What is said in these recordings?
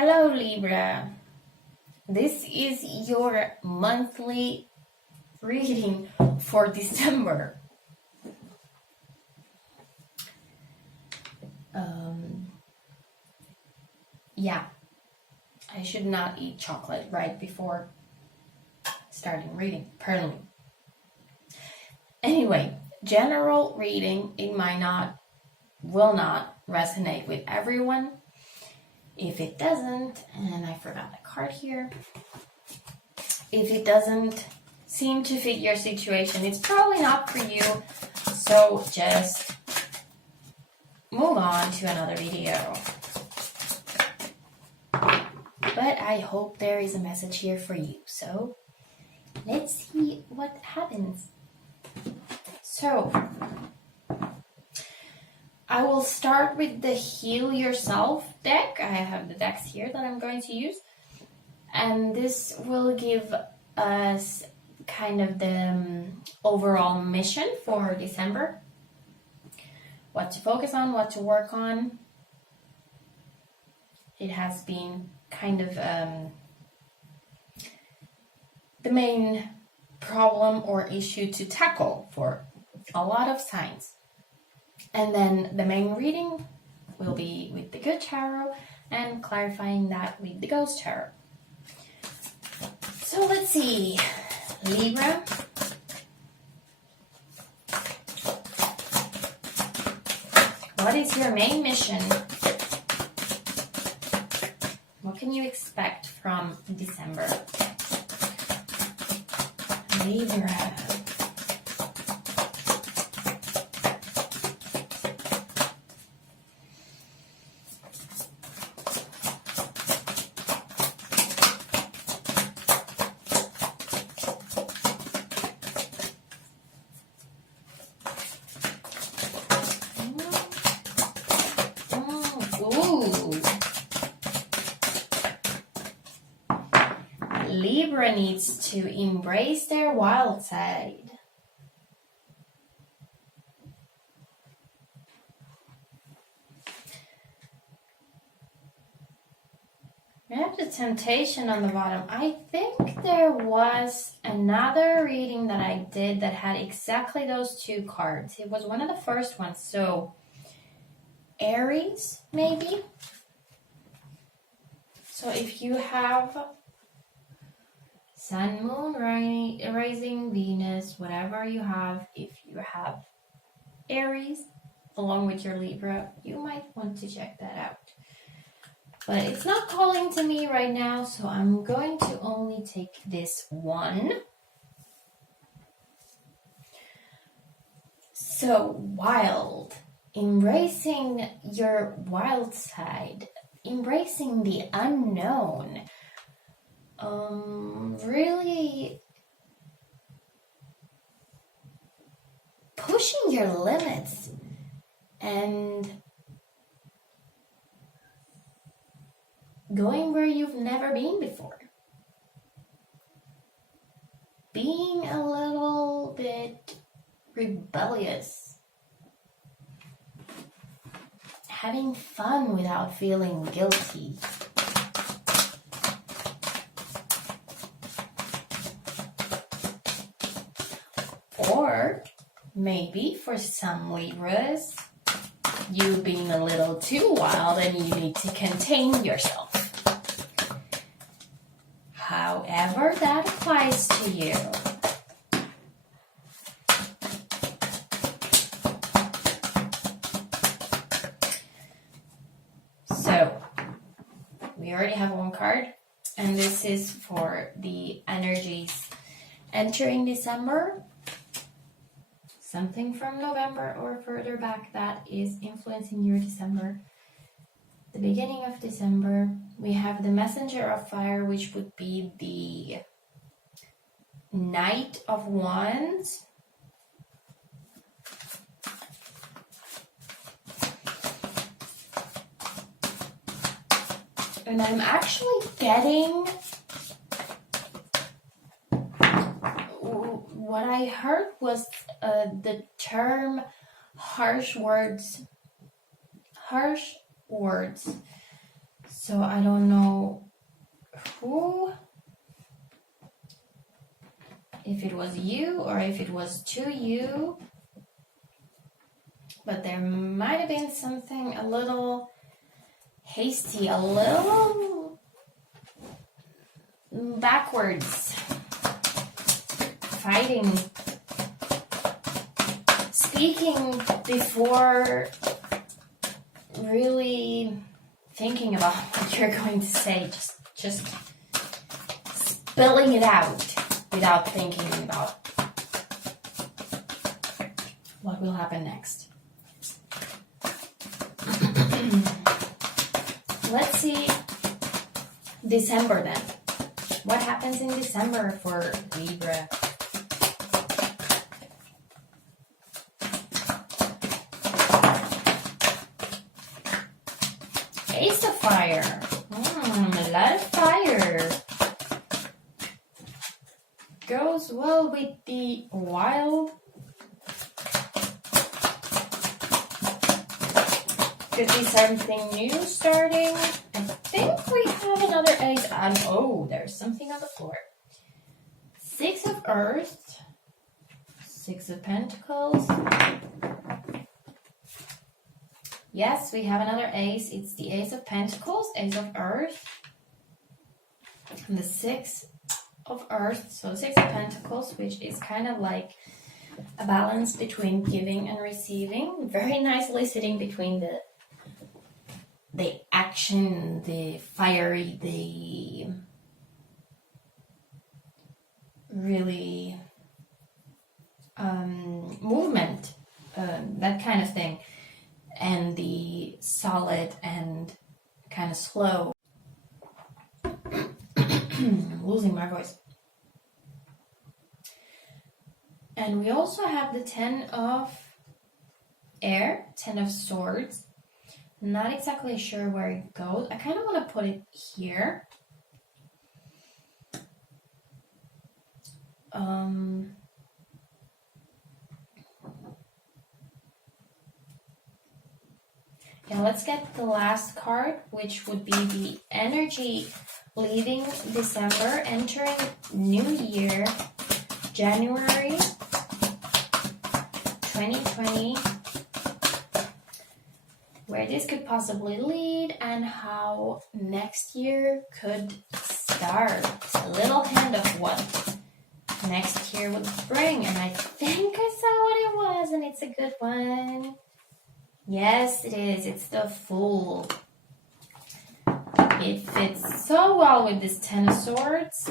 Hello Libra, this is your monthly reading for December. Yeah, I should not eat chocolate right before starting reading, apparently. Anyway, general reading, it will not resonate with everyone. If it doesn't, and I forgot the card here, if it doesn't seem to fit your situation, it's probably not for you. So just move on to another video. But I hope there is a message here for you. So let's see what happens. So I will start with the Heal Yourself deck. I have the decks here that I'm going to use. And this will give us kind of the overall mission for December. What to focus on, what to work on. It has been kind of the main problem or issue to tackle for a lot of signs. And then the main reading will be with the Good Tarot and clarifying that with the Ghost Tarot. So let's see, Libra. What is your main mission? What can you expect from December? Libra. Libra needs to embrace their wild side. We have the Temptation on the bottom. I think there was another reading that I did that had exactly those two cards. It was one of the first ones. So Aries, maybe? So if you have Sun, Moon, Rising, Venus, whatever you have, if you have Aries along with your Libra, you might want to check that out. But it's not calling to me right now, so I'm going to only take this one. So, wild. Embracing your wild side. Embracing the unknown. Really pushing your limits and going where you've never been before. Being a little bit rebellious. Having fun without feeling guilty. Or maybe for some Libras, you being a little too wild and you need to contain yourself. However that applies to you. So, we already have one card, and this is for the energies entering December. Something from November or further back that is influencing your December. The beginning of December, we have the Messenger of Fire, which would be the Knight of Wands. And I'm actually getting what I heard was the term harsh words. So I don't know who, if it was you or if it was to you, but there might have been something a little hasty, a little backwards, fighting, speaking before really thinking about what you're going to say, just spilling it out without thinking about what will happen next. Let's see December then. What happens in December for Libra? Ace of Fire. A lot of fire. Goes well with the wild. Could be something new starting. I think we have another ace. Oh, there's something on the floor. Six of Earth. Six of Pentacles. Yes, we have another ace. It's the Ace of Pentacles, Ace of Earth, and the Six of Earth. So Six of Pentacles, which is kind of like a balance between giving and receiving. Very nicely sitting between the action, the fiery, the really movement, that kind of thing. And the solid and kind of slow. I'm losing my voice. And we also have the Ten of Air, Ten of Swords. Not exactly sure where it goes. I kind of want to put it here. Yeah, let's get the last card, which would be the energy leaving December, entering New Year, January 2020, where this could possibly lead and how next year could start. A little hint of what next year would bring, and I think I saw what it was, and it's a good one. Yes, it is. It's the Fool. It fits so well with this Ten of Swords.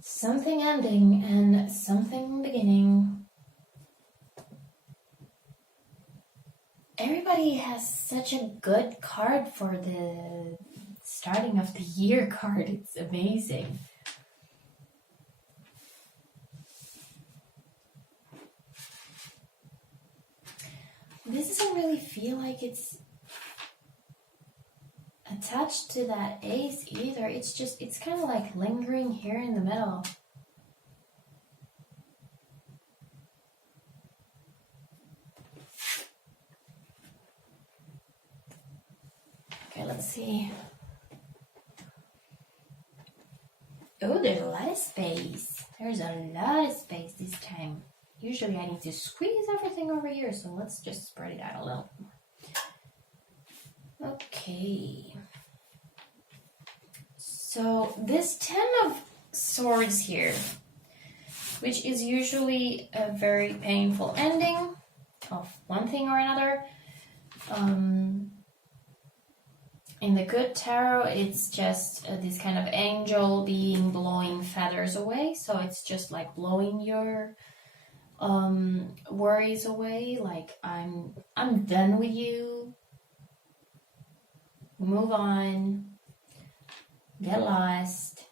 Something ending and something beginning. Everybody has such a good card for the starting of the year card. It's amazing. This doesn't really feel like it's attached to that ace either. It's kind of like lingering here in the middle. Okay, let's see. Oh, there's a lot of space. There's a lot of space this time. Usually I need to squeeze everything over here, so let's just spread it out a little more. Okay. So this Ten of Swords here, which is usually a very painful ending of one thing or another. In the good tarot, it's just this kind of angel being blowing feathers away. So it's just like blowing your worries away, like I'm done with you, move on, get lost,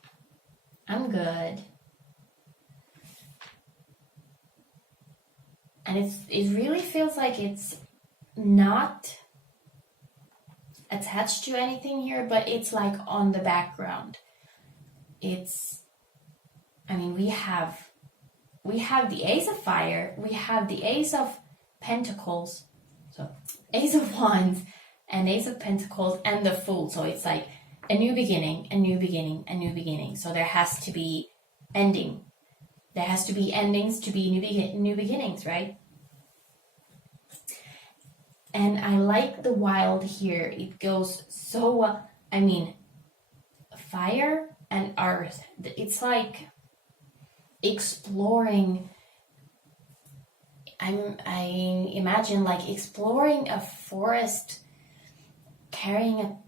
I'm good. And it really feels like it's not attached to anything here, but it's like on the background. We have the Ace of Fire, we have the Ace of Pentacles, so So Ace of Wands and Ace of Pentacles and the Fool. So it's like a new beginning, a new beginning, a new beginning. So there has to be ending. There has to be endings to be new beginnings, right? And I like the Wild here. It goes so, fire and earth. It's like exploring. I imagine like exploring a forest, carrying a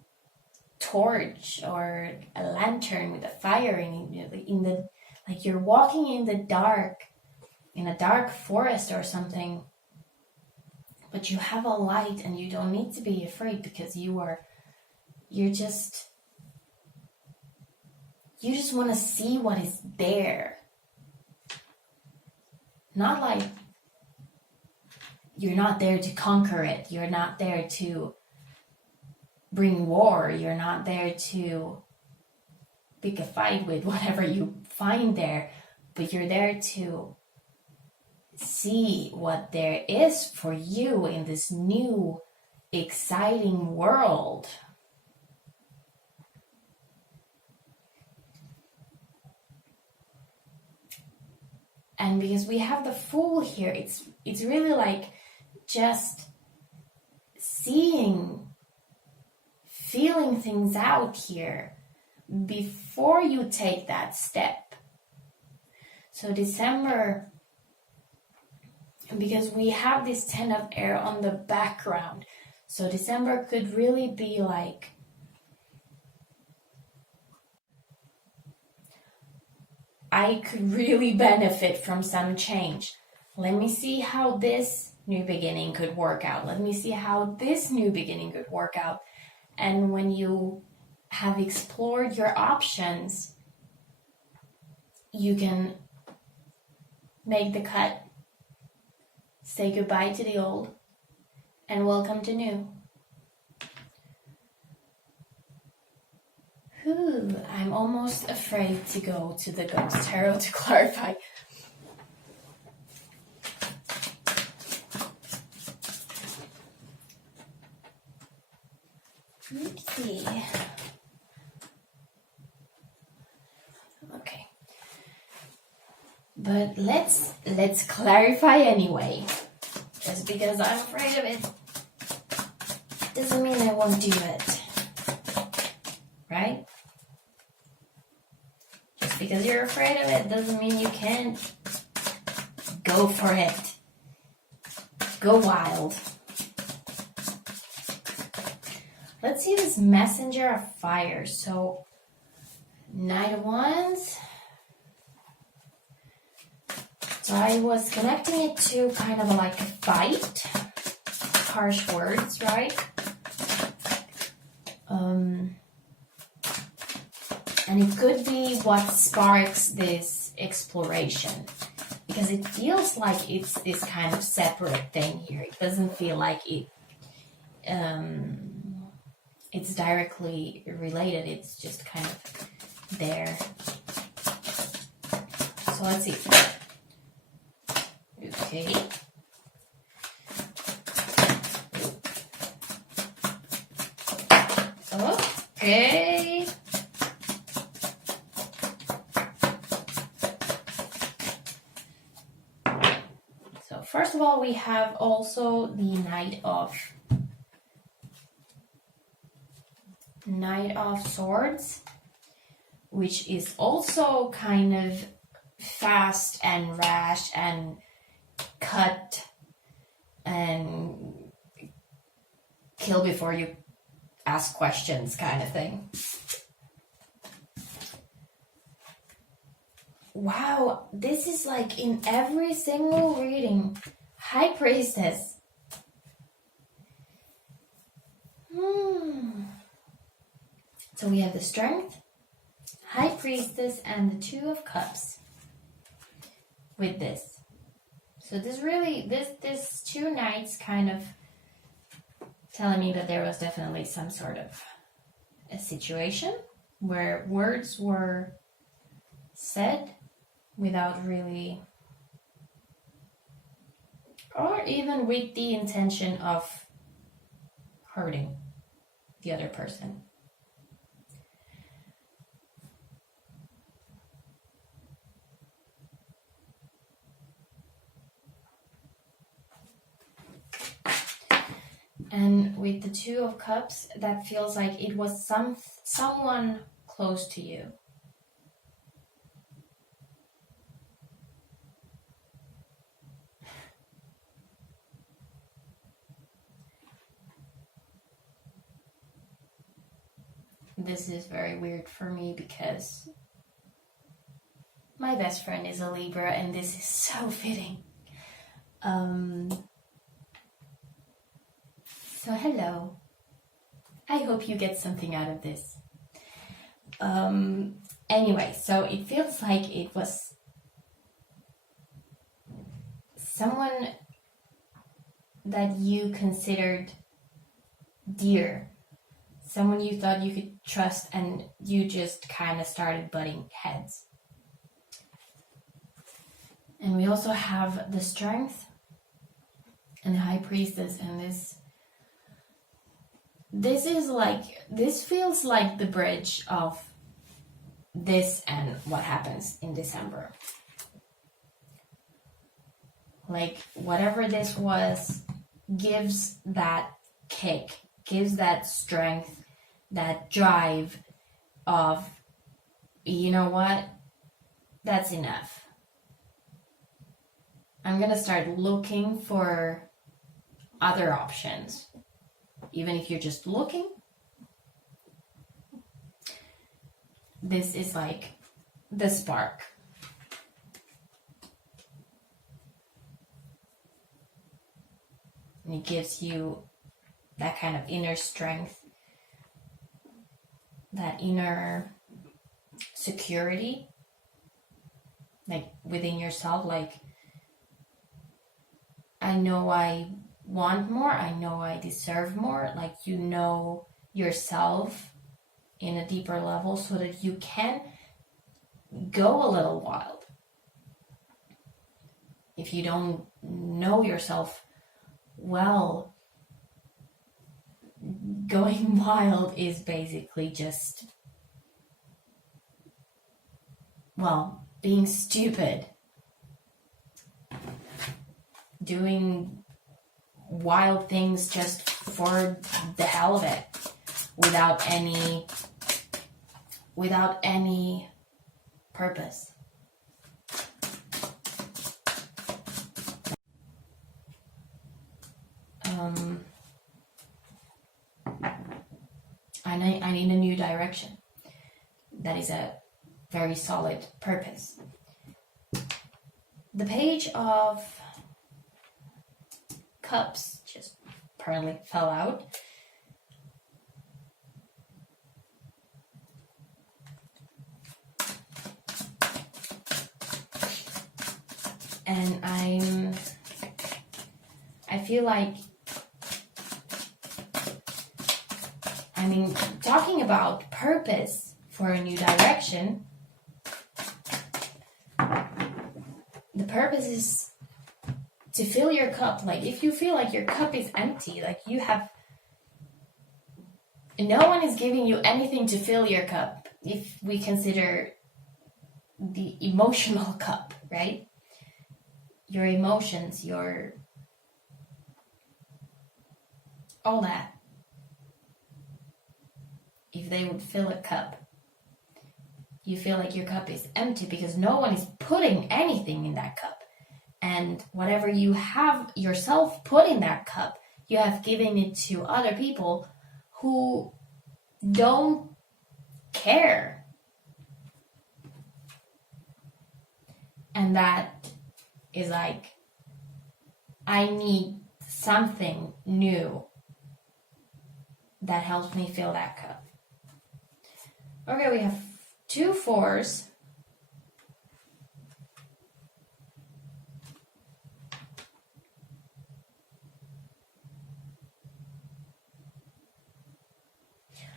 torch or a lantern with a fire in the like you're walking in the dark, in a dark forest or something, but you have a light and you don't need to be afraid because you just want to see what is there. Not like you're not there to conquer it. You're not there to bring war. You're not there to pick a fight with whatever you find there. But you're there to see what there is for you in this new, exciting world. And because we have the Fool here, it's really like just seeing, feeling things out here before you take that step. So December, because we have this 10 of air on the background, so December could really be like I could really benefit from some change. Let me see how this new beginning could work out. Let me see how this new beginning could work out. And when you have explored your options, you can make the cut, say goodbye to the old, and welcome to new. I'm almost afraid to go to the Ghost Tarot to clarify. Let's see. Okay. But let's clarify anyway. Just because I'm afraid of it doesn't mean I won't do it. Right? Just because you're afraid of it doesn't mean you can't go for it. Go wild. Let's see this Messenger of Fire. So, Knight of Wands. So I was connecting it to kind of like a fight. Harsh words, right? And it could be what sparks this exploration. Because it feels like it's this kind of separate thing here. It doesn't feel like it's directly related. It's just kind of there. So let's see. Okay. Okay. So first of all, we have also the Knight of Swords, which is also kind of fast and rash and cut and kill before you ask questions kind of thing. Wow, this is like in every single reading. High Priestess. So we have the Strength, High Priestess, and the Two of Cups with this. So this really, this two knights kind of telling me that there was definitely some sort of a situation where words were said without really or even with the intention of hurting the other person. And with the Two of Cups, that feels like it was someone close to you. This is very weird for me because my best friend is a Libra and this is so fitting. So hello. I hope you get something out of this. Anyway, so it feels like it was someone that you considered dear, someone you thought you could trust, and you just kind of started butting heads. And we also have the Strength and the High Priestess, and this feels like the bridge of this and what happens in December. Like, whatever this was gives that kick, gives that strength, that drive of, you know what, that's enough. I'm gonna start looking for other options. Even if you're just looking, this is like the spark. And it gives you that kind of inner strength, that inner security, like within yourself, like, I know I want more, I know I deserve more, like, you know yourself in a deeper level so that you can go a little wild. If you don't know yourself well, going wild is basically just, well, being stupid. Doing wild things just for the hell of it, without any purpose. I need a new direction. That is a very solid purpose. The Page of Cups just apparently fell out. And I feel like, I mean, talking about purpose for a new direction, the purpose is to fill your cup. Like, if you feel like your cup is empty, like you have, no one is giving you anything to fill your cup, if we consider the emotional cup, right? Your emotions, your, all that. If they would fill a cup, you feel like your cup is empty because no one is putting anything in that cup. And whatever you have yourself put in that cup, you have given it to other people who don't care. And that is like, I need something new that helps me fill that cup. Okay, we have 2 4s.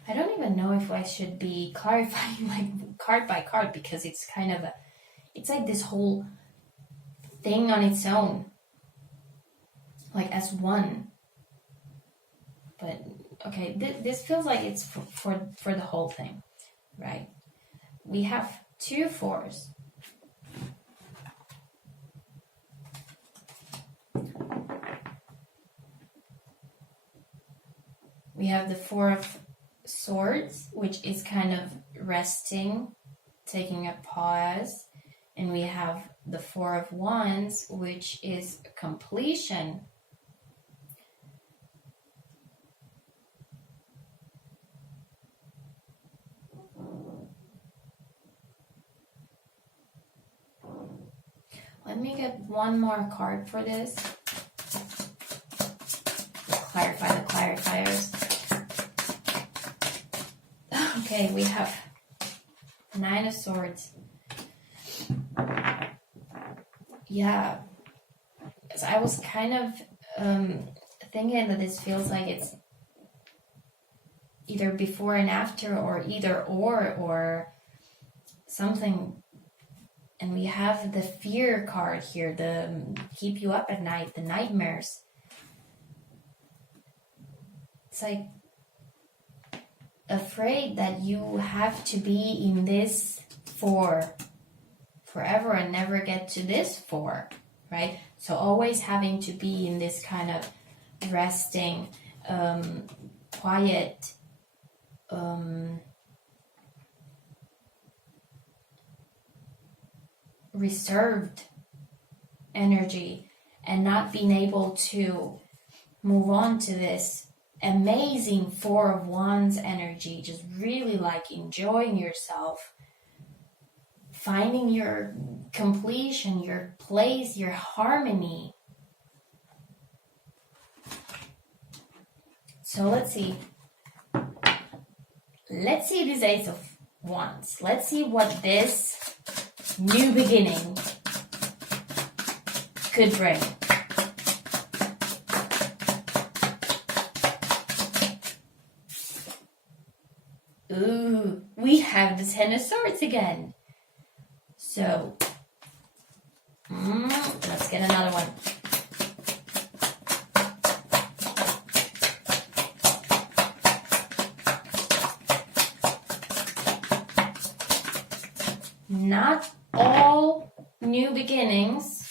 I don't even know if I should be clarifying like card by card, because it's kind of it's like this whole thing on its own. like as one. But okay, this feels like it's for the whole thing, right? We have 2 4s. We have the 4 of Swords, which is kind of resting, taking a pause. And we have the 4 of Wands, which is completion. Let me get one more card for this. Clarify the clarifiers. Okay, we have 9 of Swords. Yeah, so I was kind of thinking that this feels like it's either before and after, or either or something. And we have the fear card here, the keep you up at night, the nightmares. It's like afraid that you have to be in this for forever and never get to this for, right? So always having to be in this kind of resting, quiet, reserved energy, and not being able to move on to this amazing 4 of Wands energy, just really like enjoying yourself, finding your completion, your place, your harmony. So let's see this Ace of Wands. Let's see what this new beginning could bring. Ooh, we have the 10 of Swords again. So, let's get another one. Not all new beginnings.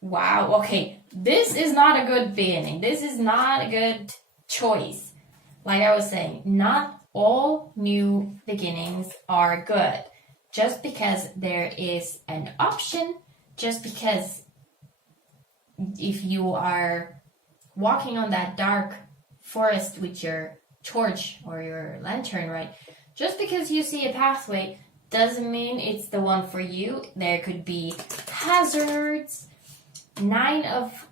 Wow, okay. This is not a good beginning. This is not a good choice. Like I was saying, not all new beginnings are good. Just because there is an option, just because if you are walking on that dark forest with your torch or your lantern, right? Just because you see a pathway doesn't mean it's the one for you. There could be hazards. 9 of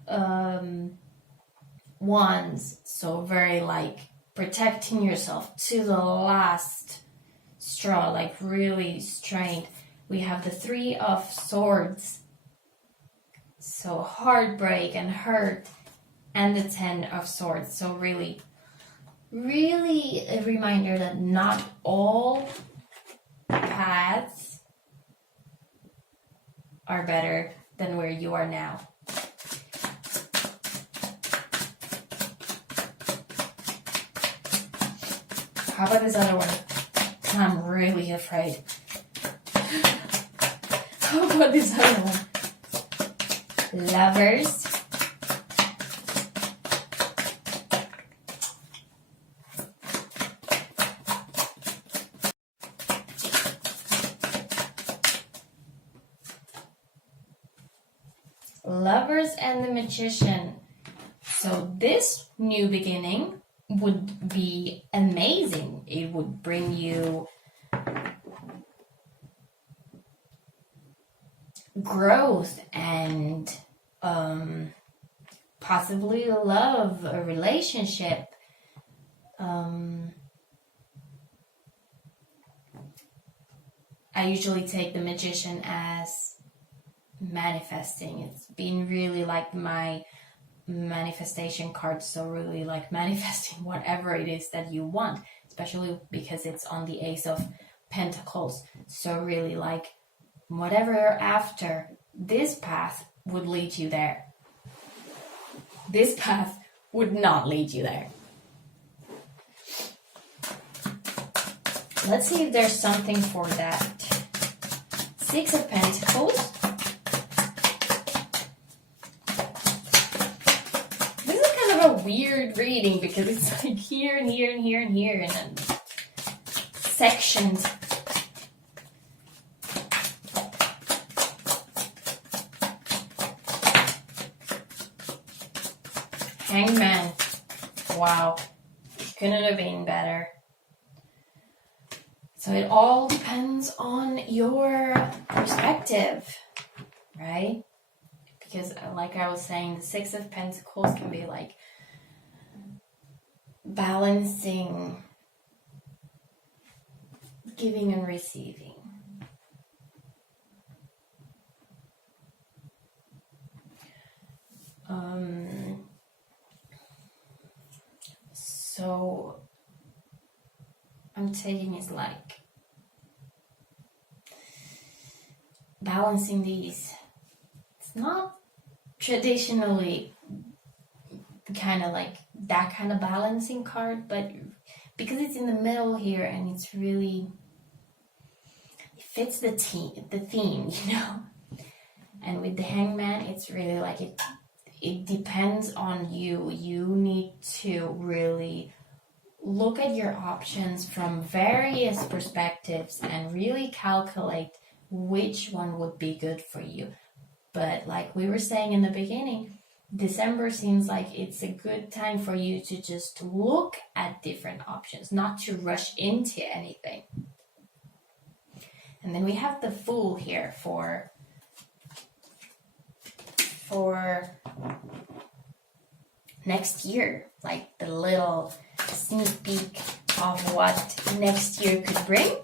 Wands, so very like protecting yourself to the last straw, like really strained. We have the 3 of Swords, so heartbreak and hurt, and the 10 of Swords, so really a reminder that not all paths are better than where you are now. How about this other one? I'm really afraid. How about this other one? Lovers. Lovers and the Magician. So this new beginning would be amazing. It would bring you growth and possibly love, a relationship. I usually take the Magician as manifesting. It's been really like my manifestation card, so really like manifesting whatever it is that you want, especially because it's on the Ace of Pentacles. So really like whatever you're after, this path would lead you there. this path would not lead you there. Let's see if there's something for that. Six of Pentacles. This is kind of a weird reading because it's like here and here and here and here and then sections. Hangman. Wow. Couldn't have been better. So it all depends on your perspective, right? Because like I was saying, the Six of Pentacles can be like balancing giving and receiving. So I'm taking it like balancing these. It's not traditionally kind of like that kind of balancing card, but because it's in the middle here and it's really, it fits the theme, you know. And with the Hangman, it's really like it depends on you. You need to really look at your options from various perspectives and really calculate which one would be good for you. But like we were saying in the beginning, December seems like it's a good time for you to just look at different options, not to rush into anything. And then we have the Fool here for next year, like the little sneak peek of what next year could bring.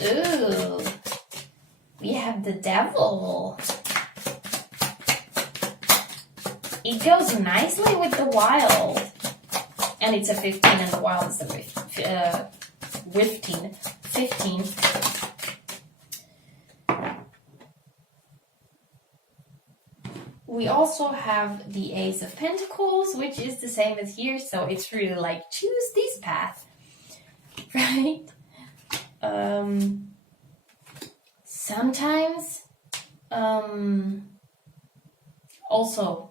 Ooh, we have the Devil. It goes nicely with the Wild, and it's a 15, and the Wild is the 15. We also have the Ace of Pentacles, which is the same as here, so it's really like choose this path, right? Sometimes also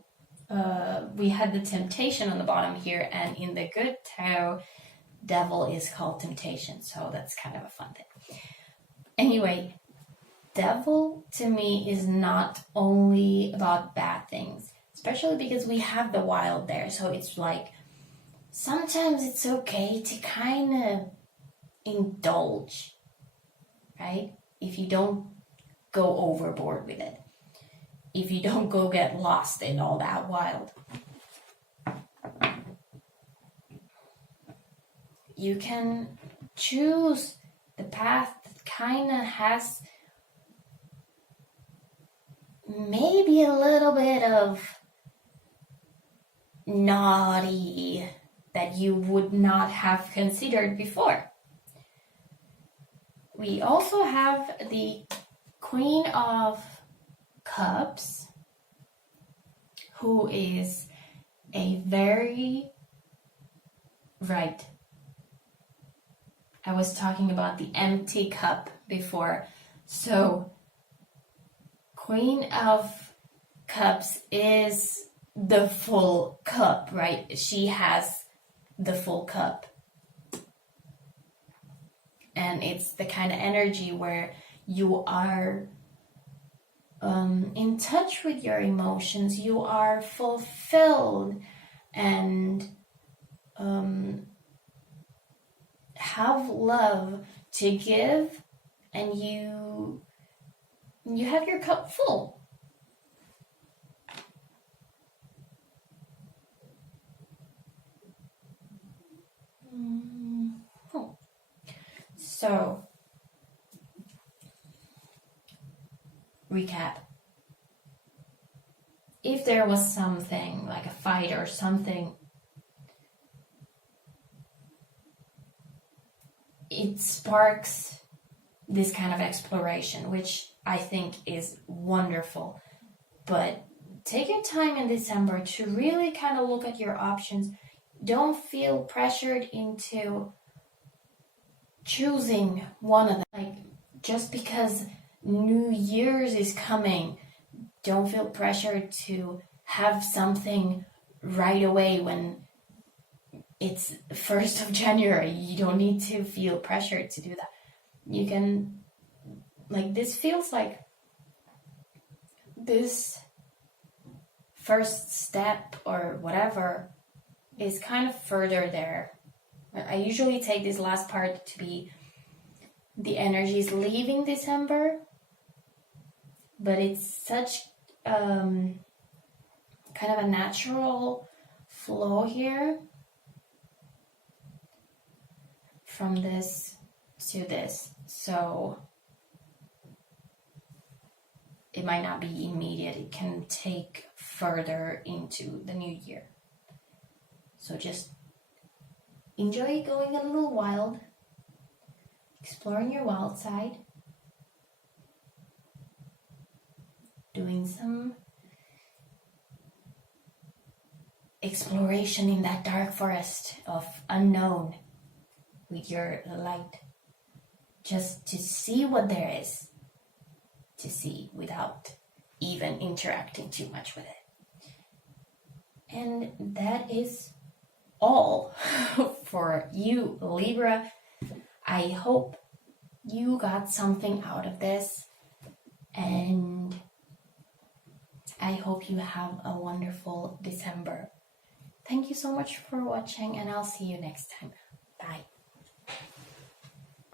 we had the Temptation on the bottom here, and in the good tarot, Devil is called Temptation, so that's kind of a fun thing. Anyway, Devil to me is not only about bad things, especially because we have the Wild there. So it's like sometimes it's okay to kind of indulge, right? If you don't go overboard with it, if you don't go get lost in all that Wild, you can choose the path that kind of has maybe a little bit of naughty that you would not have considered before. We also have the Queen of Cups, who is a very, right, I was talking about the empty cup before, so Queen of Cups is the full cup, right? She has the full cup. And it's the kind of energy where you are in touch with your emotions. You are fulfilled and have love to give, and you have your cup full. So, recap. If there was something like a fight or something, it sparks this kind of exploration, which I think is wonderful. But take your time in December to really kind of look at your options. Don't feel pressured into choosing one of them. Like, just because New Year's is coming, don't feel pressured to have something right away when it's 1st of January. You don't need to feel pressured to do that. You can, like, this feels like this first step or whatever is kind of further there. I usually take this last part to be the energies leaving December, but it's such kind of a natural flow here from this to this. So it might not be immediate. It can take further into the new year. So just enjoy going a little wild, exploring your wild side, doing some exploration in that dark forest of unknown with your light, just to see what there is to see without even interacting too much with it. And that is all for you, Libra. I hope you got something out of this, and I hope you have a wonderful December. Thank you so much for watching, and I'll see you next time. Bye.